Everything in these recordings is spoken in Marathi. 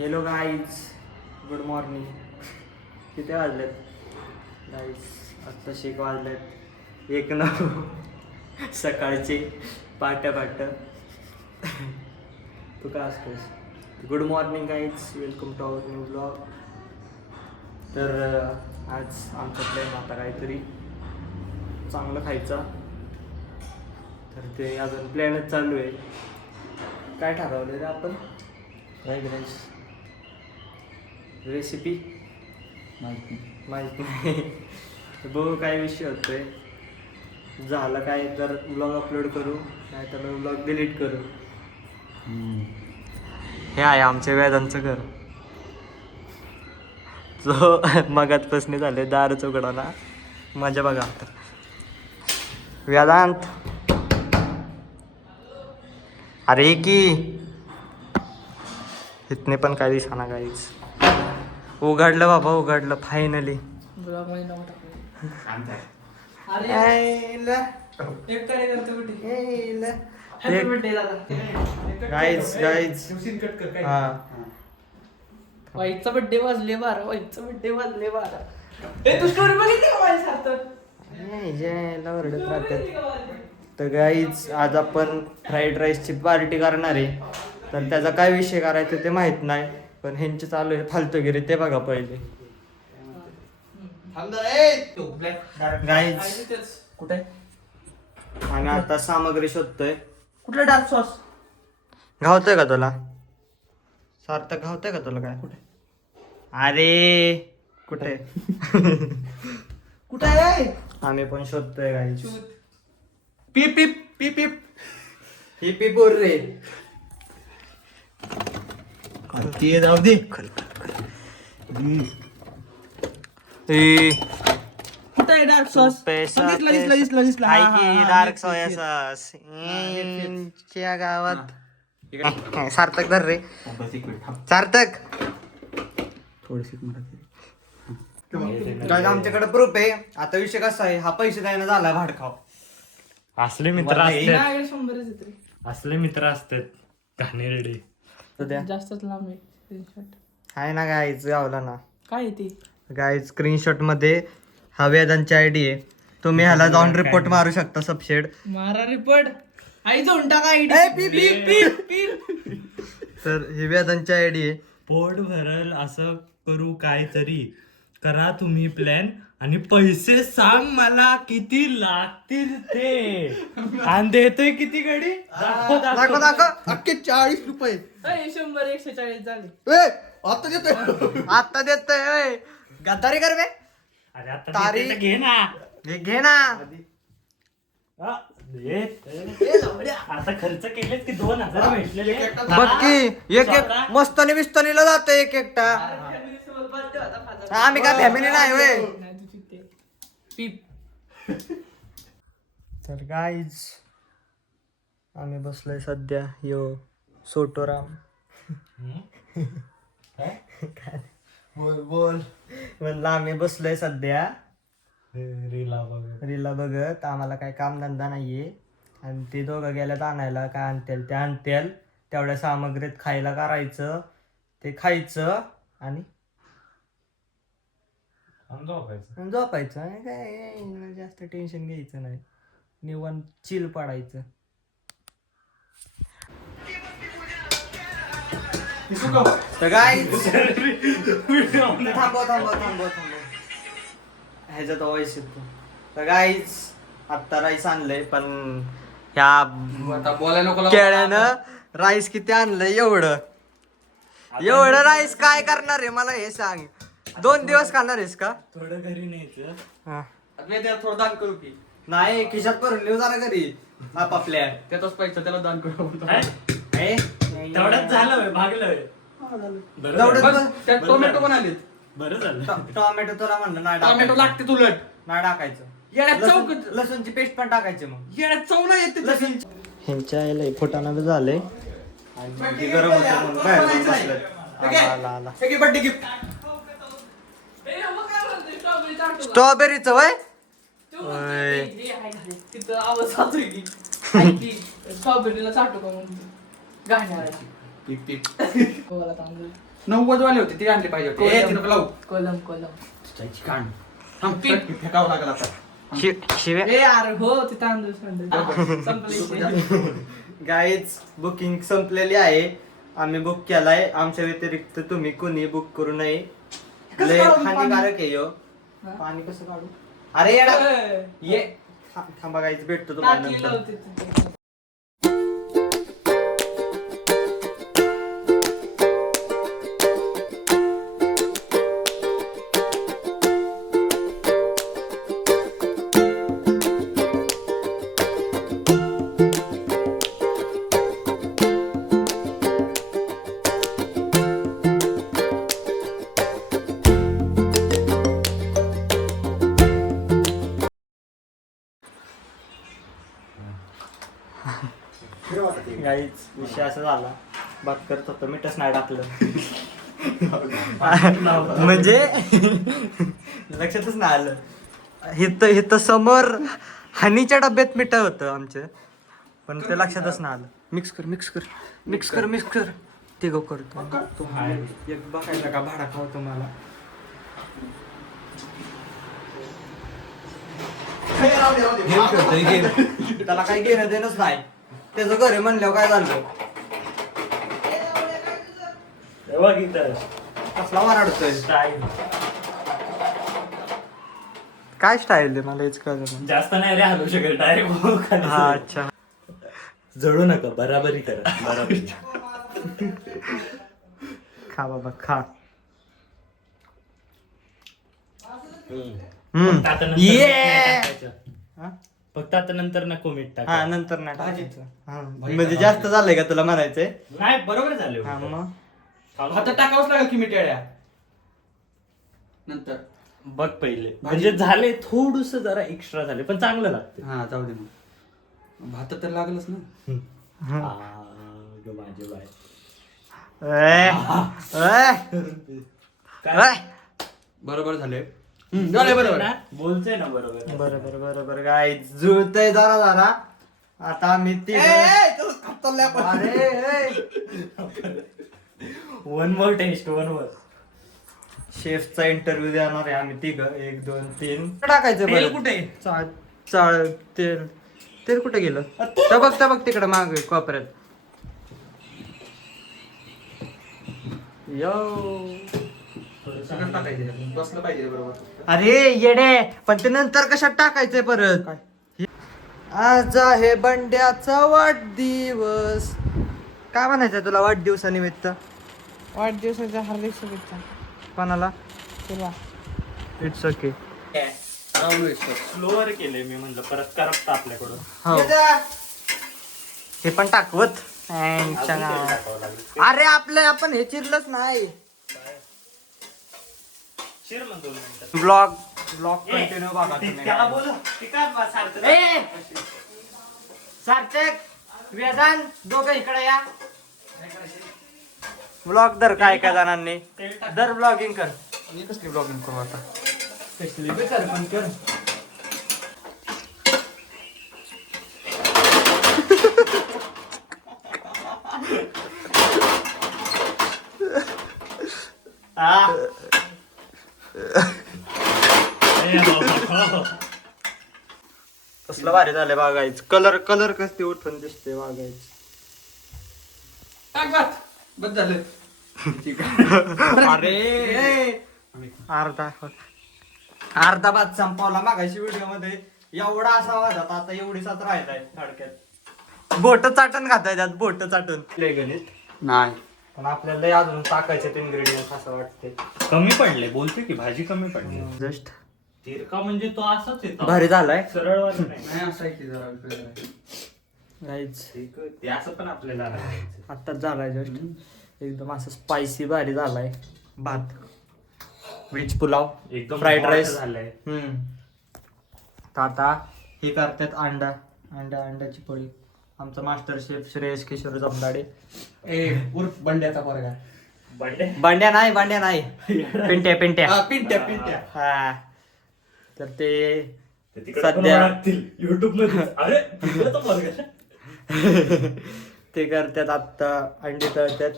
Hello guys, good morning. किती वाजलेत गाईज? आत्ता 1 वाजलेत. 1:09 सकाळचे पाट्या. तू काय असतोस? Good morning guys, welcome to our new blog. तर आज आमचा प्लॅन आता काहीतरी चांगलं खायचा. तर ते अजून प्लॅनच चालू आहे. काय ठरवलं रे आपण? फ्राईड राईस रेसिपी माहिती नाही. बघू काय विषय होतोय. झालं काय तर ब्लॉग अपलोड करू, नाही तर ब्लॉग डिलीट करू. हे आहे आमच्या वेदांचं घर. जो मगातपासून झाले दार चौकडाना. मजा बघा आता. वेदांत अरे की इथने पण काय दिसना काहीच. उघडलं बाबा, उघडलं फायनली. वाईचा बड्डे वाजले 12. वाईचा बड्डे वाजले 12. ए तू स्टोरी बघितली का माझ्या सारखं? ओरडत राहतात. तर गाईज आज आपण फ्राईड राईसची पार्टी करणार आहे. तर त्याचा काय विषय करायचा ते माहित नाही, पण ह्यांचे चालू आहे फालतूगिरी. ते बघा पहिले. गाईज कुठे आम्ही आता सामग्री शोधतोय. कुठला डार्क सॉस? घावतोय का तुला? सार्थक घावतोय का तुला? काय कुठे? अरे कुठे? कुठे आहे? आम्ही पण शोधतोय गाईज. पीप पीप पीप पीप ही पी बोल रे. ते जाऊ दे. कुठे आहे डार्क सॉस? दिसला. डार्क सोया सॉस च्या गावात. सार्थक धर रे. सार्थक काय आमच्याकडे प्रूफ आहे. आता विषय कसा आहे, हा पैसे द्यायला झाला भाडखाव. असले मित्र असतात, 100 असले मित्र असतात घाणेरडे. जास्तच लांब आहे स्क्रीनशॉट. आहे ना गाईच गावला ना. काय आहे ते? गाईज स्क्रीनशॉट मध्ये हा वेदांची आयडी आहे. तुम्ही ह्याला जाऊन रिपोर्ट मारू शकता. सबशेड मारा रिपोर्ट. आई जाऊन टाका आयडी. पीप पीप पीप. तर ही वेदांची आयडी आहे. पोट भरल असं करू काहीतरी करा तुम्ही प्लॅन, आणि पैसे सांग मला किती लागतील ते, आणि देतोय किती गडी दाखव. अख्खे 40 रुपये. 100 140 झाले. आता देतोय गद्दारी कर बे. अरे आता तारी. देते तर घे ना. हे घे ना. आता खर्च केलेत की 2000 भेटलेले. बघ की एक मस्तनी बिस्तनीला जातोय एक एकटा. आम्ही काय फॅमिली नाही होय. तर गाईज आम्ही बसलोय सध्या यो सोटोराम. बोल म्हणलं आम्ही बसलोय सध्या रीला बघत. आम्हाला काय काम धंदा नाहीये, आणि ते दोघं गेल्यात आणायला. काय आणतील ते आणतील. तेवढ्या सामग्रीत खायला करायचं, ते खायचं आणि झोपायचं. आणि काय जास्त टेन्शन घ्यायचं नाही, निवांत चिल पाडायचं. तर काय थांबव ह्याच्यात वॉइस येतो. तर गाईच आत्ता राईस आणलंय, पण ह्या केळ्यानं राईस किती आणलंय? एवढं राईस काय करणार आहे मला हे सांग. 2 दिवस खाणार आहेस का? थोडं घरी न्यायचं. थोडं दान करू की. नाही, खिशात भरून लिहू जरा घरी आपापल्या. त्याचाच पैसा त्याला दान करू. तेवढंच झालं, भागलं. त्यात टोमॅटो पण आलेत. बरं झालं. टोमॅटो तुला म्हणलं नाही टोमॅटो टाकायचं. लागते तुलट. नाही टाकायचं. येड्यात चौक. लसूणची पेस्ट पण टाकायची. मग येड्यात चव नाही येते लसूण ह्यांच्या यायला फुटाणा बी झालंय, आणि ते गरम होतं म्हणून बाहेर जाऊन बसलेत. आला. Birthday gift. स्ट्रॉबेरीचं वय तिथं आवाज जातोय की स्ट्रॉबेरीला चाटू का म्हणून गाण्याला. कोला तांदूळ 90 वाले होते ते आणले पाहिजे होते ए, तिथं लावू कोलम त्याची कांड थांब फेकावं लागेल आता शिव्या ए अरे हो ते तांदूळ संपले गाईज बुकिंग संपलेली आहे. आम्ही बुक केलाय. आमच्या व्यतिरिक्त तुम्ही कोणी बुक करू नये. लय हानिकारक आहे ह्यो. पाणी कसं काढू? अरे येडा ये थांबा गाईज भेटतो तुम्हाला टाकी नंतर. लावते तिथे. गाईज विषय असा झाला. बात करत होतो मीठच नाही टाकलं. म्हणजे लक्षातच नाही आलं. हिथं समोर हानीच्या डब्यात मिठ होतं आमच्या, पण ते लक्षातच नाही आलं. मिक्स कर ते गो करतो. एक बघायचा का भाडा खाऊ तुम्हाला. त्याला काही घेणं देणंच नाही. त्याचं घर आहे म्हणल्यावर काय झालं. कसला वराडतोय. काय स्टाईल आहे मला हेच कळलं. जास्त नाही रे हलू शकत डायरेक्ट. हा अच्छा. जळू नका, बराबरी करा. बराबरी. खा बाबा खा. फक्त आता नंतर ये! नाही टाकायचं. हा? फक्त आता नंतर नको मीठ टाका. हा नंतर नाही टाकायचं. हा. म्हणजे जास्त झालंय का तुला म्हणायचंय. नाही बरोबर झाले. हा मग आता टाकावंच लागेल की मिठाड्या नंतर. बघ पहिले म्हणजे झाले थोडस जरा एक्स्ट्रा झाले पण चांगलं लागते. हा जाऊ दे मग भात तर लागलंच ना. माझे बाय काय बरोबर झाले. झाले बरोबर. बोलतोय ना बरोबर. बरोबर काय जुळतय जरा. आता आम्ही one more test one more. शेफचा इंटरव्ह्यू देणार आहे आम्ही तिघ. 1 2 3 टाकायचं. तेल बरं कुठे? चाळ तेल कुठे गेलं. तर बघ तिकडे माग कोपऱ्यात. यो सगळं टाकायचं बसलं पाहिजे बरोबर. अरे येडे पण ते नंतर कशात टाकायचंय परत. आज आहे बंड्याचा वाढदिवस. काय म्हणायचंय तुला वाढदिवसानिमित्त. वाढदिवसाच्या हार्दिक शुभेच्छा. कोणाला. तुला इट्स ओके. स्लोअर केले मी म्हणलं परत करपत आपल्याकडून. हो हे पण टाकवत. अरे आपण हे चिरलंच नाही. शिर म्हणतो 2 मिनिटं. ब्लॉग कंटिन्यू बघा तुम्ही. त्याला बोलू ते काय सारखं ए सार्थक वेदांत दोघं इकडे या. ब्लॉग दर काय जणांनी दर ब्लॉगिंग कर. मी कसली ब्लॉगिंग करू आता. कसली बी कर पण कर. कसलं भारी झालंय बघायचं. कलर कसते उठून दिसते बघायचं. टाक भात बस झालं. अरे अर्धा भात संपवला मागाशी व्हिडिओ मध्ये. एवढा असा वाजत आता एवढीचाच राहिलाय थडक्यात. बोट चाटून खाताय त्यात. बोट चाटून लय गणित नाही. पण आपल्याला लय अजून टाकायचे इन्ग्रेडियंट असं वाटते. कमी पडले बोलतोय की भाजी कमी पडली. जस्ट तिरका म्हणजे तो असाच येतो भारी झालाय. सरळ वाला नाही. नाही असं आहे की जरा गाईज ते असं पण आपल्याला लागायचं. आत्ताच झालाय जस्ट. एकदम असं स्पायसी भारी झालाय भात. व्हेज पुलाव एकदम फ्राईड hot राईस. झालंय. तर आता हे करतात अंड्याची पोळी. आमचा मास्टर शेफ श्रेयस किशोर जमदाडे. ए उर्फ बंड्याचा पोरगा. बर्थडे बांड्या नाही पिंट्या हा, पिंट्या हा. तर ते सध्या युट्यूब मध्ये अरे तिकडे तो पोरगा. ते करतात आत्ता अंडी तळतात.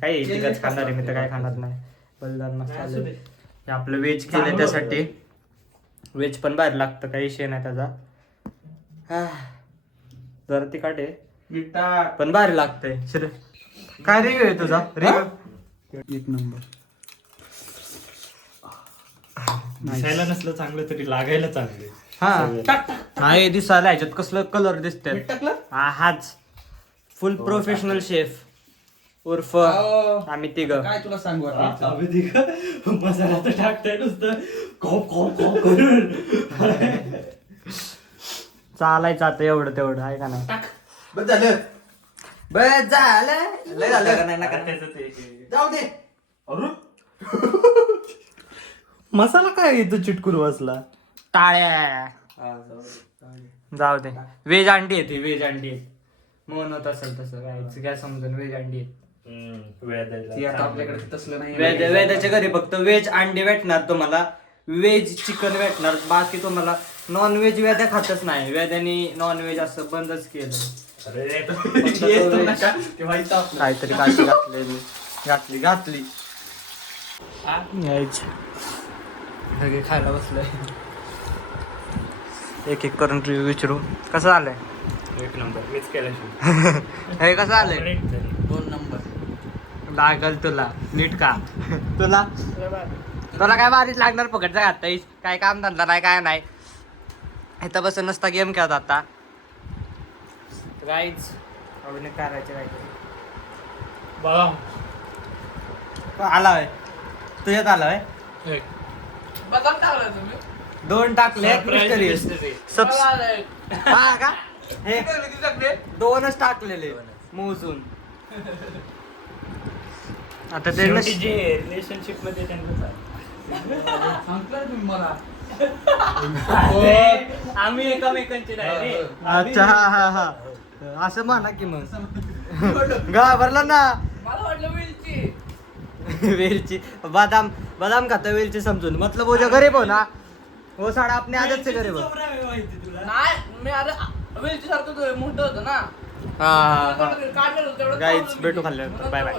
काय आहे, तिघच खाणार आहे, मी तर काय खाणार नाही. बलिदान मसाले हे आपलं व्हेज केलं त्यासाठी. व्हेज पण बाहेर लागतं, काही विषय नाही त्याचा. जरा तिखट आहे मिठा पण भारी लागतंय. काय रिव्ह्यू आहे तुझा? रिव्ह्यू एक नंबर. दिसायला नसलं चांगलं तरी लागायला चांगले. हा हे दिसायला ह्याच्यात कसलं कलर दिसतंय. मीठ टाकलं? हाच फुल प्रोफेशनल शेफ उर्फ आम्ही तिघ. काय तुला सांगू आता? मसाला तर टाकताय नुसतं खॉप खॉप खॉप करून. चालायचं आता एवढं तेवढं आहे का नाही. बस झालं. बस झालं. लय झालं. जाऊ दे. मसाला काय इथं चिटकून बसला. टाळ्या जाऊ दे. व्हेज अंडी येते, व्हेज अंडी म्हणत असेल तसं काय समजून. व्हेज अंडी येते. ती आता आपल्याकडे तसलं नाही. वेदाच्या घरी फक्त व्हेज अंडी भेटणार तुम्हाला, व्हेज चिकन भेटणार. बाकी तुम्हाला नॉन व्हेज वेद्या खातच नाही. वेद्यानी नॉन व्हेज असं बंदच केलं. काहीतरी काशी घातली यायची. सगळे खायला बसलंय. एक एक करून रिव्ह्यू विचारू. कसं झालंय? एक नंबर मीच केलं. हे कसं झालंय? 2 नंबर. लागल तुला नीट का? तुला काय भारीच लागणार. पकडचा घातताईस काय काम धंदा नाही काय नाही. इथं बसून नसता गेम खेळत आता. गाईच अभिनय करायचे काहीतरी. बघा आलाय तुझ्यात आलाय. बदाम टाकला तुम्ही? 2 टाकले. मला आलंय. हा का? हे 2च टाकलेले मोजून. आता ते शेवटी जे रिलेशनशिप मध्ये त्यांचं सांगतोय तुम्ही मला. आम्ही एकमेकांचे नाही रे. अच्छा हा असं म्हणा की मग. घाबरला ना. मला वाटलं मिरची. वेलची बादाम खाता वेलची समजून मतलब वो जो गरीब हो ना वो साडा अपने आदत से गरीब हो. माहिती तुला. नाही मी अरे मिरची सारखं मोठं होतं ना. हा काढलं होतं तेवढं. गाईज भेटू खाल्ल्यानंतर. Bye bye.